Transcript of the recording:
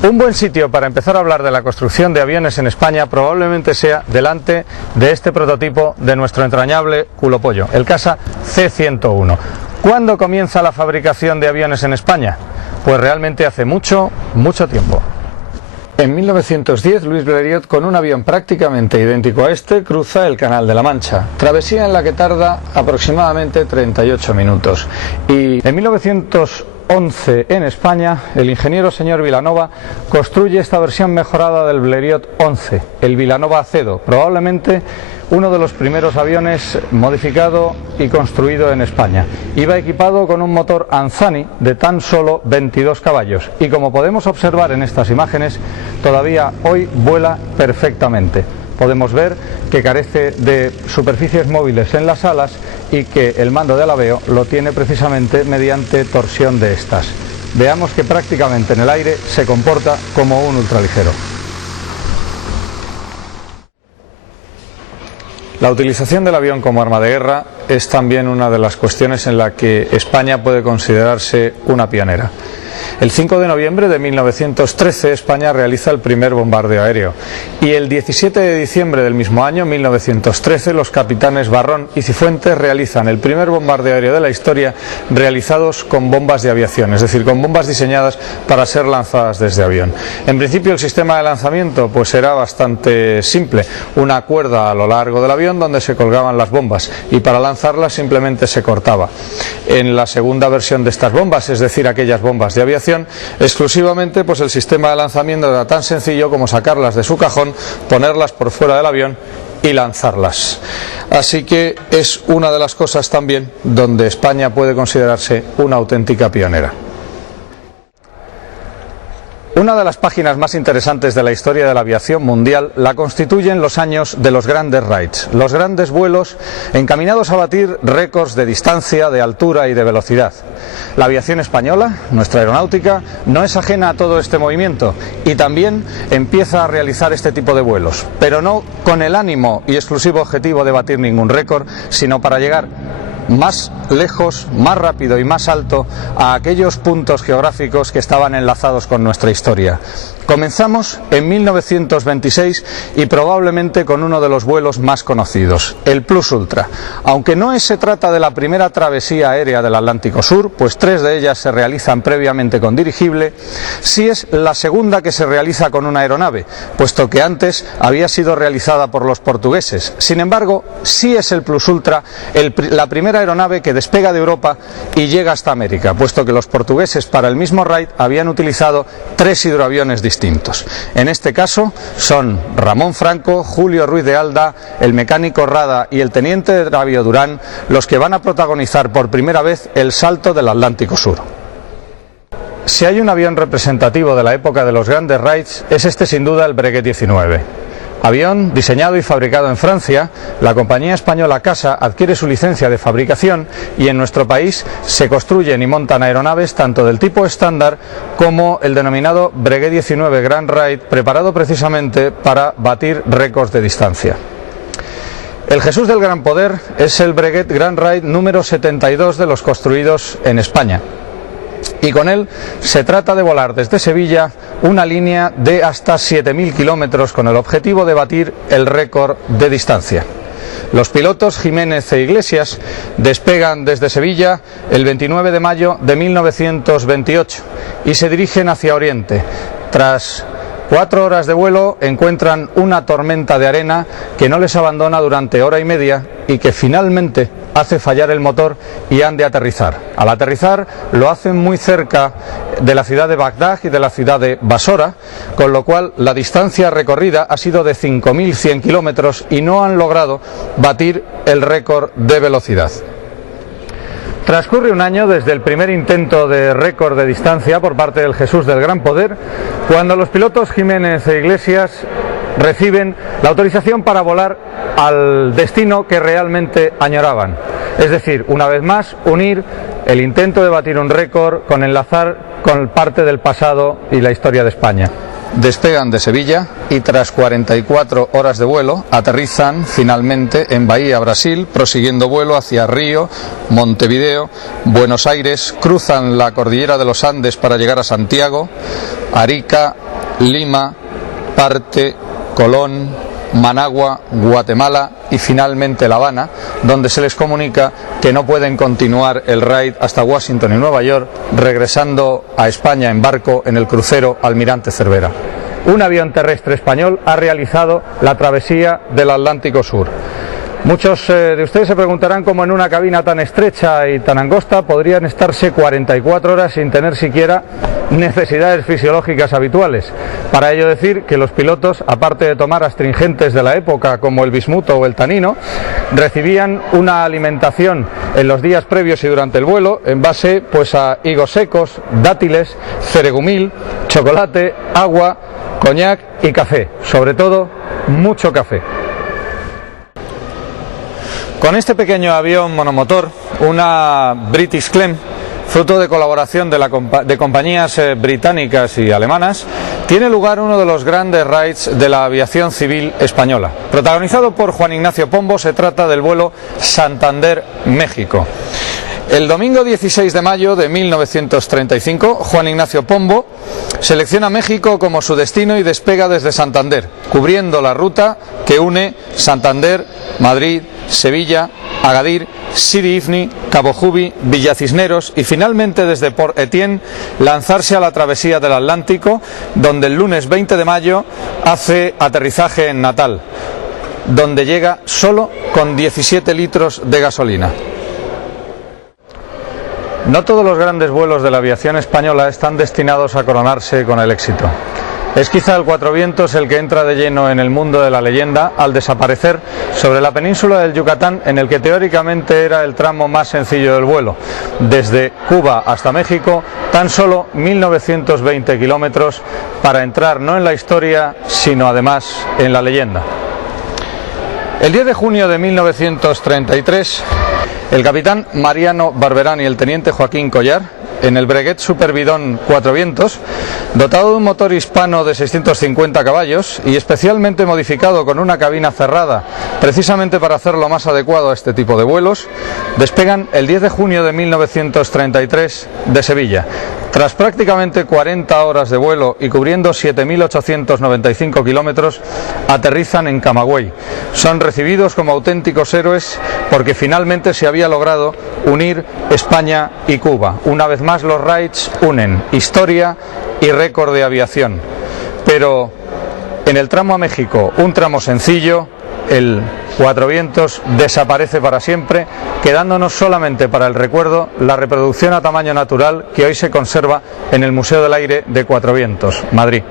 Un buen sitio para empezar a hablar de la construcción de aviones en España probablemente sea delante de este prototipo de nuestro entrañable culo pollo, el Casa C-101. ¿Cuándo comienza la fabricación de aviones en España? Pues realmente hace mucho tiempo. En 1910, Luis Blériot, con un avión prácticamente idéntico a este, cruza el Canal de la Mancha, travesía en la que tarda aproximadamente 38 minutos. Y en 1911, en España, el ingeniero señor Vilanova construye esta versión mejorada del Blériot 11, el Vilanova Acedo, probablemente uno de los primeros aviones modificado y construido en España. Iba equipado con un motor Anzani de tan solo 22 caballos y, como podemos observar en estas imágenes, todavía hoy vuela perfectamente. Podemos ver que carece de superficies móviles en las alas y que el mando de alabeo lo tiene precisamente mediante torsión de estas. Veamos que prácticamente en el aire se comporta como un ultraligero. La utilización del avión como arma de guerra es también una de las cuestiones en la que España puede considerarse una pionera. El 5 de noviembre de 1913 España realiza el primer bombardeo aéreo y el 17 de diciembre del mismo año, 1913, los capitanes Barrón y Cifuentes realizan el primer bombardeo aéreo de la historia realizados con bombas de aviación, es decir, con bombas diseñadas para ser lanzadas desde avión. En principio el sistema de lanzamiento pues era bastante simple, una cuerda a lo largo del avión donde se colgaban las bombas y para lanzarlas simplemente se cortaba. En la segunda versión de estas bombas, es decir, aquellas bombas de aviación, exclusivamente pues el sistema de lanzamiento era tan sencillo como sacarlas de su cajón, ponerlas por fuera del avión y lanzarlas. Así que es una de las cosas también donde España puede considerarse una auténtica pionera. Una de las páginas más interesantes de la historia de la aviación mundial la constituyen los años de los grandes raids, los grandes vuelos encaminados a batir récords de distancia, de altura y de velocidad. La aviación española, nuestra aeronáutica, no es ajena a todo este movimiento y también empieza a realizar este tipo de vuelos, pero no con el ánimo y exclusivo objetivo de batir ningún récord, sino para llegar más lejos, más rápido y más alto a aquellos puntos geográficos que estaban enlazados con nuestra historia. Comenzamos en 1926 y probablemente con uno de los vuelos más conocidos, el Plus Ultra. Aunque no se trata de la primera travesía aérea del Atlántico Sur, pues 3 de ellas se realizan previamente con dirigible, sí es la segunda que se realiza con una aeronave, puesto que antes había sido realizada por los portugueses. Sin embargo, sí es el Plus Ultra la primera aeronave que despega de Europa y llega hasta América, puesto que los portugueses para el mismo raid habían utilizado 3 hidroaviones distintos. En este caso son Ramón Franco, Julio Ruiz de Alda, el mecánico Rada y el teniente de navío Durán los que van a protagonizar por primera vez el salto del Atlántico Sur. Si hay un avión representativo de la época de los grandes raids, es este sin duda el Breguet 19. Avión diseñado y fabricado en Francia, la compañía española CASA adquiere su licencia de fabricación y en nuestro país se construyen y montan aeronaves tanto del tipo estándar como el denominado Breguet 19 Grand Raid, preparado precisamente para batir récords de distancia. El Jesús del Gran Poder es el Breguet Grand Raid número 72 de los construidos en España. Y con él se trata de volar desde Sevilla una línea de hasta 7.000 kilómetros con el objetivo de batir el récord de distancia. Los pilotos Jiménez e Iglesias despegan desde Sevilla el 29 de mayo de 1928 y se dirigen hacia Oriente. Tras 4 horas de vuelo encuentran una tormenta de arena que no les abandona durante hora y media y que finalmente hace fallar el motor y han de aterrizar. Al aterrizar lo hacen muy cerca de la ciudad de Bagdad y de la ciudad de Basora, con lo cual la distancia recorrida ha sido de 5.100 kilómetros y no han logrado batir el récord de velocidad. Transcurre un año desde el primer intento de récord de distancia por parte del Jesús del Gran Poder, cuando los pilotos Jiménez e Iglesias reciben la autorización para volar al destino que realmente añoraban. Es decir, una vez más, unir el intento de batir un récord con enlazar con parte del pasado y la historia de España. Despegan de Sevilla y tras 44 horas de vuelo aterrizan finalmente en Bahía, Brasil, prosiguiendo vuelo hacia Río, Montevideo, Buenos Aires, cruzan la cordillera de los Andes para llegar a Santiago, Arica, Lima, Parte, Colón, Managua, Guatemala y finalmente La Habana, donde se les comunica que no pueden continuar el raid hasta Washington y Nueva York, regresando a España en barco en el crucero Almirante Cervera. Un avión terrestre español ha realizado la travesía del Atlántico Sur. Muchos de ustedes se preguntarán cómo en una cabina tan estrecha y tan angosta podrían estarse 44 horas sin tener siquiera necesidades fisiológicas habituales. Para ello decir que los pilotos, aparte de tomar astringentes de la época como el bismuto o el tanino, recibían una alimentación en los días previos y durante el vuelo en base a higos secos, dátiles, ceregumil, chocolate, agua, coñac y café, sobre todo mucho café. Con este pequeño avión monomotor, una British Clem, fruto de colaboración de compañías británicas y alemanas, tiene lugar uno de los grandes raids de la aviación civil española. Protagonizado por Juan Ignacio Pombo, se trata del vuelo Santander-México. El domingo 16 de mayo de 1935, Juan Ignacio Pombo selecciona México como su destino y despega desde Santander, cubriendo la ruta que une Santander, Madrid, Sevilla, Agadir, Sidi Ifni, Cabo Jubi, Villa Cisneros y finalmente desde Port Etienne lanzarse a la travesía del Atlántico, donde el lunes 20 de mayo hace aterrizaje en Natal, donde llega solo con 17 litros de gasolina. No todos los grandes vuelos de la aviación española están destinados a coronarse con el éxito. Es quizá el Cuatro Vientos el que entra de lleno en el mundo de la leyenda al desaparecer sobre la península del Yucatán, en el que teóricamente era el tramo más sencillo del vuelo. Desde Cuba hasta México, tan solo 1920 kilómetros para entrar no en la historia, sino además en la leyenda. El 10 de junio de 1933, el capitán Mariano Barberán y el teniente Joaquín Collar, en el Breguet Superbidón Cuatro Vientos, dotado de un motor hispano de 650 caballos y especialmente modificado con una cabina cerrada, precisamente para hacerlo más adecuado a este tipo de vuelos, despegan el 10 de junio de 1933 de Sevilla. Tras prácticamente 40 horas de vuelo y cubriendo 7.895 kilómetros, aterrizan en Camagüey. Son recibidos como auténticos héroes porque finalmente se había logrado unir España y Cuba. Una vez más los raids unen historia y récord de aviación. Pero en el tramo a México, un tramo sencillo, el Cuatro Vientos desaparece para siempre, quedándonos solamente para el recuerdo la reproducción a tamaño natural que hoy se conserva en el Museo del Aire de Cuatro Vientos, Madrid.